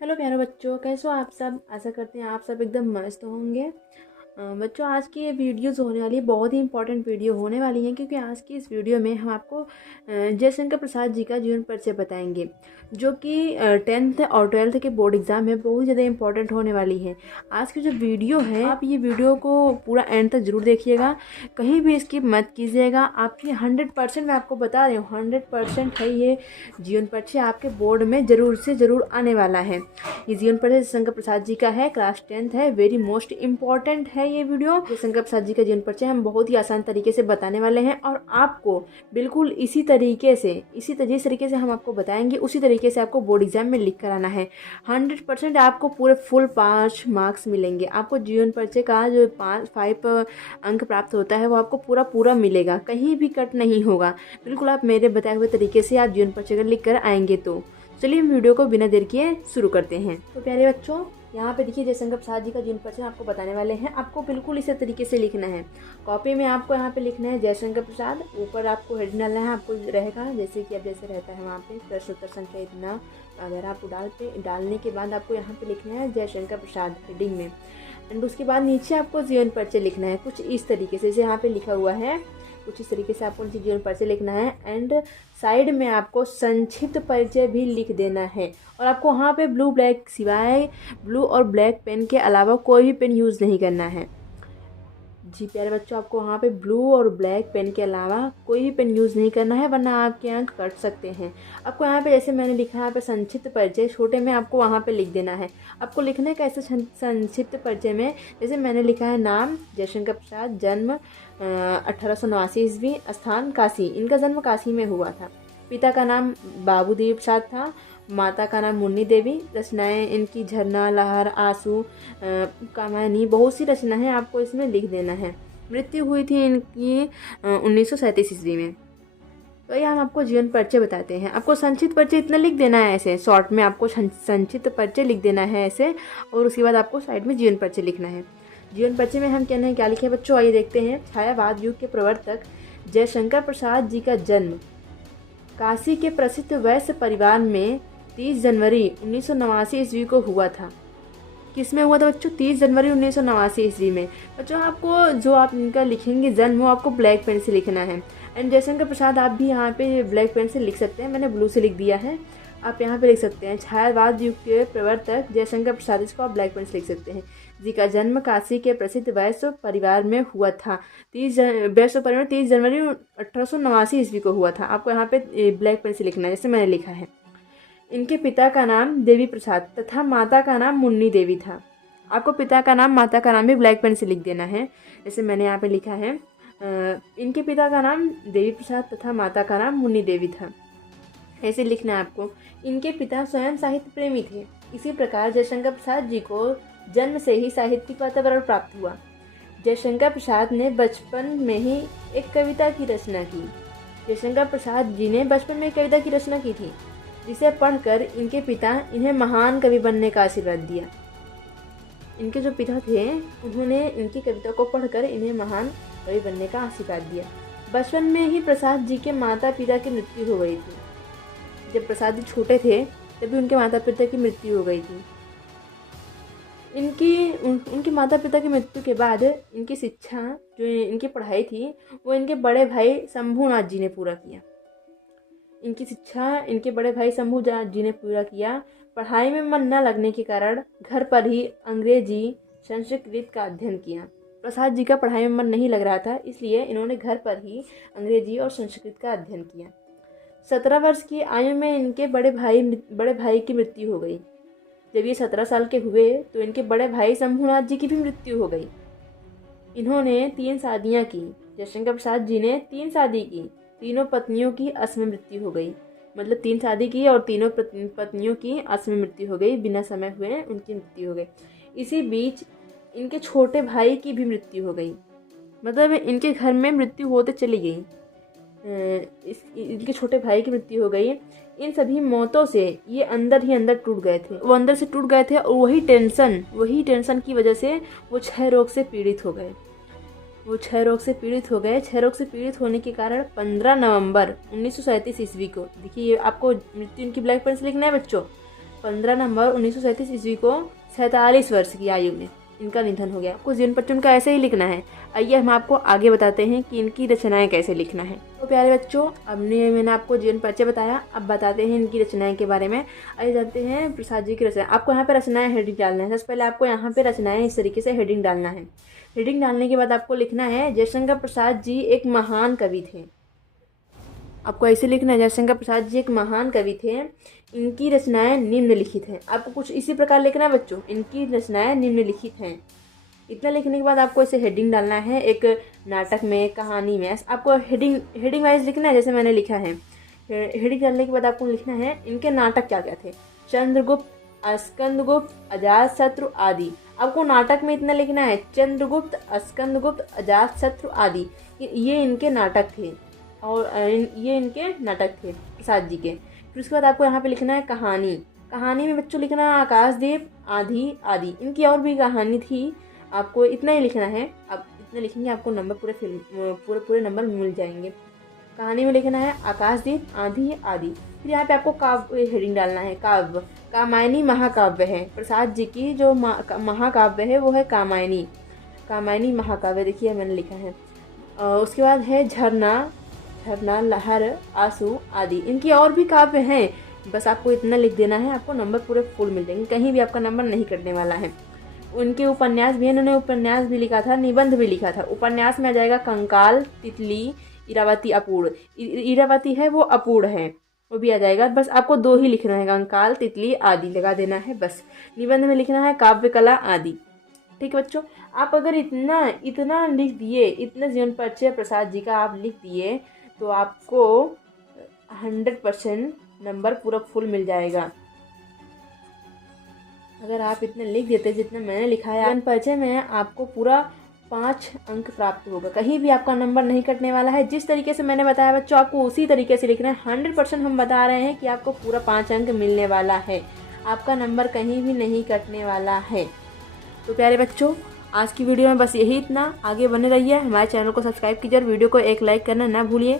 Hello प्यारे बच्चों, कैसे हो आप सब। आशा करते हैं आप सब एकदम मस्त होंगे। बच्चों, आज की ये वीडियो जो होने वाली है बहुत ही इंपॉर्टेंट वीडियो होने वाली है, क्योंकि आज की इस वीडियो में हम आपको जयशंकर प्रसाद जी का जीवन परिचय बताएंगे, जो कि 10th और 12th के बोर्ड एग्जाम में बहुत ज़्यादा इंपॉर्टेंट होने वाली है। आज की जो वीडियो है, आप ये वीडियो को पूरा एंड तक जरूर देखिएगा, कहीं भी स्किप मत कीजिएगा। आपकी 100% मैं आपको बता रही हूँ, 100% है ये जीवन परिचय आपके बोर्ड में ज़रूर से ज़रूर आने वाला है। ये जीवन परिचय शंकर प्रसाद जी का है, क्लास 10th है, वेरी मोस्ट इम्पॉर्टेंट है ये वीडियो। शंकर प्रसाद जी का जीवन परिचय हम बहुत ही आसान तरीके से बताने वाले हैं, और आपको बिल्कुल इसी तरीके से, जिस तरीके से हम आपको बताएंगे उसी तरीके से आपको बोर्ड एग्जाम में लिख कर आना है। 100% आपको पूरे फुल 5 मार्क्स मिलेंगे। आपको जीवन परिचय का जो 5 अंक प्राप्त होता है वो आपको पूरा पूरा मिलेगा, कहीं भी कट नहीं होगा। बिल्कुल आप मेरे बताए हुए तरीके से आप जीवन परिचय लिख कर आएंगे। तो चलिए हम वीडियो को बिना देर किए शुरू करते हैं। तो प्यारे बच्चों, यहाँ पे देखिए जयशंकर प्रसाद जी का जीवन परिचय आपको बताने वाले हैं। आपको बिल्कुल इसी तरीके से लिखना है। कॉपी में आपको यहाँ पे लिखना है जयशंकर प्रसाद, ऊपर आपको हेड डालना है, आपको रहेगा जैसे कि अब जैसे रहता है वहाँ पे प्रश्न उत्तर संख्या इतना, अगर आपको डालने के बाद आपको यहाँ पे लिखना है जयशंकर प्रसाद हेडिंग में। एंड उसके बाद नीचे आपको जीवन परिचय लिखना है कुछ इस तरीके से, जैसे यहाँ पे लिखा हुआ है कुछ इस तरीके से आपको नीचे जीवन परिचय लिखना है। एंड साइड में आपको संक्षिप्त परिचय भी लिख देना है, और आपको वहाँ पे सिवाय ब्लू और ब्लैक पेन के अलावा कोई भी पेन यूज़ नहीं करना है। जी प्यारे बच्चों, आपको वहाँ पे ब्लू और ब्लैक पेन के अलावा कोई भी पेन यूज़ नहीं करना है, वरना आपके अंक कट सकते हैं। आपको यहाँ पे जैसे मैंने लिखा है यहाँ पे संक्षिप्त परिचय, छोटे में आपको वहाँ पे लिख देना है। आपको लिखने का ऐसे संक्षिप्त परिचय में, जैसे मैंने लिखा है नाम जयशंकर प्रसाद, जन्म 1889 ईस्वी, स्थान काशी, इनका जन्म काशी में हुआ था। पिता का नाम बाबूदेव प्रसाद था, माता का नाम मुन्नी देवी। रचनाएं इनकी झरना, लहर, आंसू, कहानी, बहुत सी रचनाएं आपको इसमें लिख देना है। मृत्यु हुई थी इनकी 1937 ईस्वी में। तो ये हम आपको जीवन परिचय बताते हैं। आपको संक्षिप्त परिचय इतना लिख देना है, ऐसे शॉर्ट में आपको संक्षिप्त परिचय लिख देना है ऐसे, और उसके बाद आपको साइड में जीवन परिचय लिखना है। जीवन परिचय में हम कहना है क्या लिखे हैं बच्चों, आइए देखते हैं। छायावाद युग के प्रवर्तक जयशंकर प्रसाद जी का जन्म काशी के प्रसिद्ध वैश्य परिवार में 30 जनवरी 1989 ईस्वी को हुआ था। किस में हुआ था बच्चों? 30 जनवरी 1989 ईस्वी में। बच्चों, आपको जो आप इनका लिखेंगे जन्म, वो आपको ब्लैक पेन से लिखना है। एंड जयशंकर प्रसाद आप भी यहाँ पे ब्लैक पेन से लिख सकते हैं, मैंने ब्लू से लिख दिया है, आप यहाँ पे लिख सकते हैं। छायावाद युग के प्रवर्तक जयशंकर प्रसाद, इसको आप ब्लैक पेन से लिख सकते हैं। जी का जन्म काशी के प्रसिद्ध वैश्य परिवार में हुआ था। वैश्य परिवार 30 जनवरी 1889 ईस्वी को हुआ था। आपको यहाँ पे ब्लैक पेन से लिखना है, जैसे मैंने लिखा है। इनके पिता का नाम देवी प्रसाद तथा माता का नाम मुन्नी देवी था। आपको पिता का नाम, माता का नाम भी ब्लैक पेन से लिख देना है, जैसे मैंने यहाँ पे लिखा है। इनके पिता का नाम देवी प्रसाद तथा माता का नाम मुन्नी देवी था, ऐसे लिखना है आपको। इनके पिता स्वयं साहित्य प्रेमी थे। इसी प्रकार जयशंकर प्रसाद जी को जन्म से ही साहित्यिक वातावरण प्राप्त हुआ। जयशंकर प्रसाद ने बचपन में ही एक कविता की रचना की। जयशंकर प्रसाद जी ने बचपन में एक कविता की रचना की थी, जिसे पढ़कर इनके पिता इन्हें महान कवि बनने का आशीर्वाद दिया। इनके जो पिता थे, उन्होंने इनकी कविता को पढ़कर इन्हें महान कवि बनने का आशीर्वाद दिया। बचपन में ही प्रसाद जी के माता पिता की मृत्यु हो गई थी। जब प्रसाद जी छोटे थे तभी उनके माता पिता की मृत्यु हो गई थी। उनके माता पिता की मृत्यु के बाद इनकी शिक्षा, जो इनकी पढ़ाई थी, वो इनके बड़े भाई शंभूनाथ जी ने पूरा किया। इनकी शिक्षा इनके बड़े भाई शंभूनाथ जी ने पूरा किया। पढ़ाई में मन न लगने के कारण घर पर ही अंग्रेजी, संस्कृत का अध्ययन किया। प्रसाद जी का पढ़ाई में मन नहीं लग रहा था, इसलिए इन्होंने घर पर ही अंग्रेजी और संस्कृत का अध्ययन किया। 17 वर्ष की आयु में इनके बड़े भाई की मृत्यु हो गई। जब ये 17 साल के हुए तो इनके बड़े भाई शंभूनाथ जी की भी मृत्यु हो गई। इन्होंने 3 शादियाँ की। जयशंकर प्रसाद जी ने 3 शादी की। तीनों पत्नियों की अश्म मृत्यु हो गई। मतलब 3 शादी की और तीनों पत्नियों की अश्म मृत्यु हो गई, बिना समय हुए उनकी मृत्यु हो गई। इसी बीच इनके छोटे भाई की भी मृत्यु हो गई। मतलब इनके घर में मृत्यु होते चली गई। इनके छोटे भाई की मृत्यु हो गई। इन सभी मौतों से ये अंदर ही अंदर टूट गए थे। वो अंदर से टूट गए थे, और वही टेंशन की वजह से वो क्षय रोग से पीड़ित हो गए। क्षय रोग से पीड़ित होने के कारण 15 नवंबर 1937 ईस्वी को, देखिए आपको मृत्यु इनकी ब्लैक पेन से लिखना है बच्चों। 15 नवंबर 1937 ईस्वी को 47 वर्ष की आयु में इनका निधन हो गया। आपको जीवन परिचय उनका ऐसे ही लिखना है। आइए हम आपको आगे बताते हैं कि इनकी रचनाएं कैसे लिखना है। तो प्यारे बच्चों, मैंने आपको जीवन परिचय बताया, अब बताते हैं इनकी रचनाएं के बारे में। आइए जानते हैं प्रसाद जी की रचना। आपको यहाँ पे रचनाएं हेडिंग डालना है। सबसे पहले आपको यहाँ पे रचनाएं इस तरीके से हेडिंग डालना है। हेडिंग डालने के बाद आपको लिखना है जयशंकर प्रसाद जी एक महान कवि थे। आपको ऐसे लिखना है जयशंकर प्रसाद जी एक महान कवि थे, इनकी रचनाएं निम्नलिखित हैं। आपको कुछ इसी प्रकार लिखना है बच्चों, इनकी रचनाएं निम्नलिखित हैं। इतना लिखने के बाद आपको इसे हेडिंग डालना है। एक नाटक में, कहानी में आपको हेडिंग वाइज लिखना है जैसे मैंने लिखा है। हेडिंग डालने के बाद आपको लिखना है इनके नाटक क्या क्या थे। चंद्रगुप्त, स्कंदगुप्त, अजातशत्रु आदि। आपको नाटक में इतना लिखना है, चंद्रगुप्त, स्कंदगुप्त, अजातशत्रु आदि, ये इनके नाटक थे और ये इनके नाटक थे प्रसाद जी के। फिर उसके बाद आपको यहाँ पे लिखना है कहानी। कहानी में बच्चों लिखना है आकाशदीप, आंधी आदि। इनकी और भी कहानी थी, आपको इतना ही लिखना है। आप इतना लिखेंगे आपको नंबर पूरे नंबर मिल जाएंगे। कहानी में लिखना है आकाशदीप, आंधी आदि। फिर यहाँ पे आपको काव्य हेडिंग डालना है। काव्य, कामायनी महाकाव्य है। प्रसाद जी की जो महाकाव्य है वो है कामायनी। कामायनी महाकाव्य देखिए मैंने लिखा है। उसके बाद है झरना, लहर, आंसू आदि। इनकी और भी काव्य हैं, बस आपको इतना लिख देना है, आपको नंबर पूरे फुल मिल जाएंगे, कहीं भी आपका नंबर नहीं कटने वाला है। उनके उपन्यास भी, इन्होंने उपन्यास भी लिखा था, निबंध भी लिखा था। उपन्यास में आ जाएगा कंकाल, तितली, इरावती, अपूर्ण। इरावती है वो अपूर्ण है, वो भी आ जाएगा। बस आपको 2 ही लिखना है, कंकाल, तितली आदि लगा देना है बस। निबंध में लिखना है काव्य कला आदि। ठीक है बच्चों, आप अगर इतना लिख दिए, इतना जीवन परिचय प्रसाद जी का आप लिख दिए तो आपको 100% नंबर पूरा फुल मिल जाएगा। अगर आप इतने लिख देते जितना मैंने लिखा है जीवन परिचय में, आपको पूरा 5 अंक प्राप्त होगा, कहीं भी आपका नंबर नहीं कटने वाला है। जिस तरीके से मैंने बताया बच्चों, आपको उसी तरीके से लिखना है। 100% हम बता रहे हैं कि आपको पूरा 5 अंक मिलने वाला है, आपका नंबर कहीं भी नहीं कटने वाला है। तो प्यारे बच्चों, आज की वीडियो में बस यही इतना। आगे बने रहिए, हमारे चैनल को सब्सक्राइब कीजिए और वीडियो को एक लाइक करना ना भूलिए।